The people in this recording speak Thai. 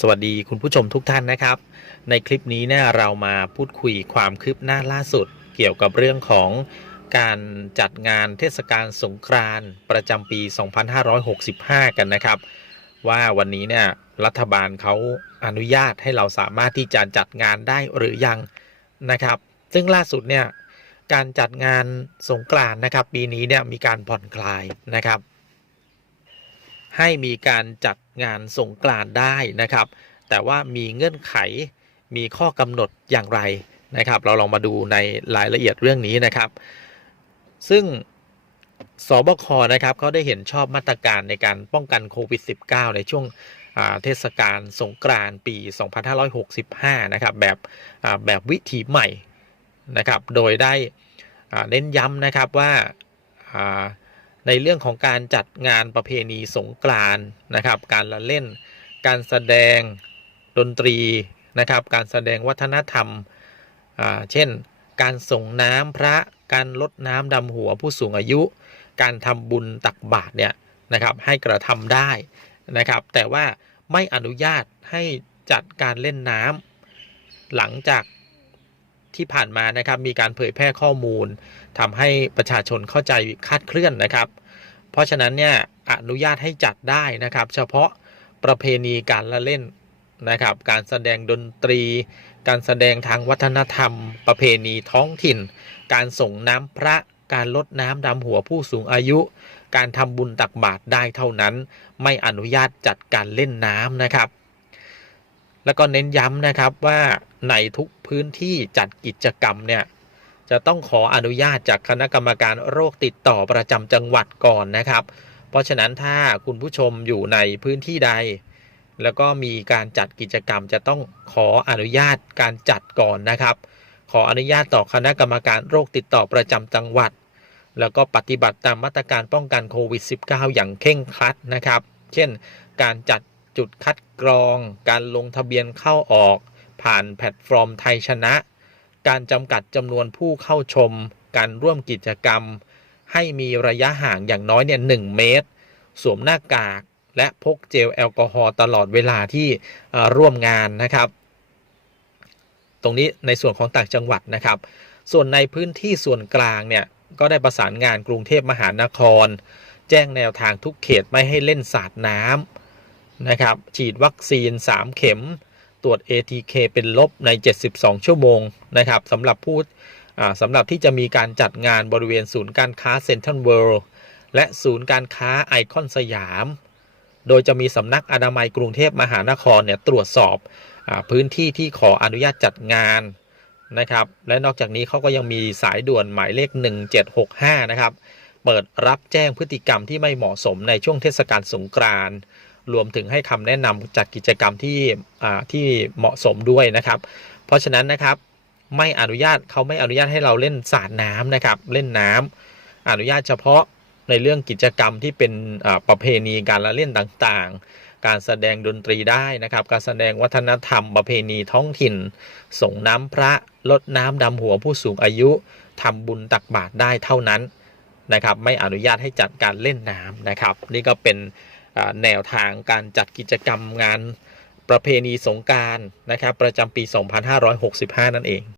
สวัสดีคุณผู้ชมทุกท่านนะครับ ในคลิปนี้เนี่ยเรามาพูดคุยความคืบหน้าล่าสุด เกี่ยวกับเรื่องของการจัดงานเทศกาลสงกรานต์ประจำปี 2565 กันนะครับ ว่าวันนี้เนี่ยรัฐบาลเขาอนุญาตให้เราสามารถที่จะจัดงานได้หรือยังนะครับ ซึ่งล่าสุดเนี่ยการจัดงานสงกรานต์นะครับ ปีนี้เนี่ยมีการผ่อนคลายนะครับ ให้มีการจัด งานสงกรานต์ได้นะครับ แต่ว่ามีเงื่อนไขมีข้อกำหนดอย่างไรนะครับ เราลองมาดูในรายละเอียดเรื่องนี้นะครับ ซึ่งสบคนะครับเขาได้เห็นชอบมาตรการในการป้องกันโควิด -19 ในช่วงเทศกาลสงกรานต์ปี 2565 นะครับ แบบแบบวิถีใหม่นะครับ โดยได้เน้นย้ำนะครับว่า ในเรื่องของการจัดงานประเพณีสงกรานต์นะครับ การละเล่น การแสดงดนตรีนะครับ การแสดงวัฒนธรรม เช่น การส่งน้ำพระ การลดน้ำดำหัวผู้สูงอายุ การทำบุญตักบาตรเนี่ยนะครับให้กระทำได้นะครับ แต่ว่าไม่อนุญาตให้จัดการเล่นน้ำหลังจาก ที่ผ่านมานะครับมีการเผยแพร่ข้อมูลทำให้ประชาชนเข้าใจคลาดเคลื่อนนะครับ เพราะฉะนั้นเนี่ยอนุญาตให้จัดได้นะครับ เฉพาะประเพณีการละเล่นนะครับการแสดงดนตรี การแสดงทางวัฒนธรรม ประเพณีท้องถิ่น การส่งน้ำพระการลดน้ำดำหัวผู้สูงอายุ การทำบุญตักบาตรได้เท่านั้น ไม่อนุญาตจัดการเล่นน้ำนะครับ แล้วก็เน้นย้ำนะครับว่าในทุกพื้นที่จัดกิจกรรมเนี่ยจะต้องขออนุญาตจากคณะกรรมการโรคติดต่อประจำจังหวัดก่อนนะครับ เพราะฉะนั้นถ้าคุณผู้ชมอยู่ในพื้นที่ใด แล้วก็มีการจัดกิจกรรมจะต้องขออนุญาตการจัดก่อนนะครับ ขออนุญาตต่อคณะกรรมการโรคติดต่อประจำจังหวัด แล้วก็ปฏิบัติตามมาตรการป้องกันโควิด -19 อย่างเคร่งครัดนะครับ เช่น การจัด จุดคัดกรอง การลงทะเบียนเข้าออก ผ่านแพลตฟอร์มไทยชนะ การจำกัดจำนวนผู้เข้าชม การร่วมกิจกรรม ให้มีระยะห่างอย่างน้อยเนี่ยหเมตร สวมหน้ากาก และพกเจลแอลกอฮอล์ตลอดเวลาที่ร่วมงานนะครับ ตรงนี้ในส่วนของต่างจังหวัดนะครับ ส่วนในพื้นที่ส่วนกลางเนี่ยก็ได้ประสานงานกรุงเทพมหานคร แจ้งแนวทางทุกเขตไม่ให้เล่นสาดน้ำ นะครับ ฉีดวัคซีน 3 เข็ม ตรวจ ATK เป็นลบใน 72 ชั่วโมงนะครับสำหรับผู้สำหรับที่จะมีการจัดงานบริเวณศูนย์การค้าเซ็นทรัลเวิลด์และศูนย์การค้าไอคอนสยาม โดยจะมีสำนักอนามัยกรุงเทพมหานครเนี่ยตรวจสอบอพื้นที่ที่ขออนุญาตจัดงานนะครับ และนอกจากนี้เขาก็ยังมีสายด่วนหมายเลข 1765 นะครับ เปิดรับแจ้งพฤติกรรมที่ไม่เหมาะสมในช่วงเทศกาลสงกรานต์ รวมถึงให้คำแนะนำจัดกิจกรรมที่ที่เหมาะสมด้วยนะครับ เพราะฉะนั้นนะครับไม่อนุญาตเขาไม่อนุญาตให้เราเล่นสาดน้ำนะครับ เล่นน้ำอนุญาตเฉพาะในเรื่องกิจกรรมที่เป็นประเพณีการละเล่นต่างๆ การแสดงดนตรีได้นะครับ การแสดงวัฒนธรรมประเพณีท้องถิ่น ส่งน้ำพระลดน้ำดำหัวผู้สูงอายุทำบุญตักบาตรได้เท่านั้นนะครับ ไม่อนุญาตให้จัดการเล่นน้ำนะครับ นี่ก็เป็น แนวทางการจัดกิจกรรมงานประเพณีสงการนะครับประจำปี 2565 นั่นเอง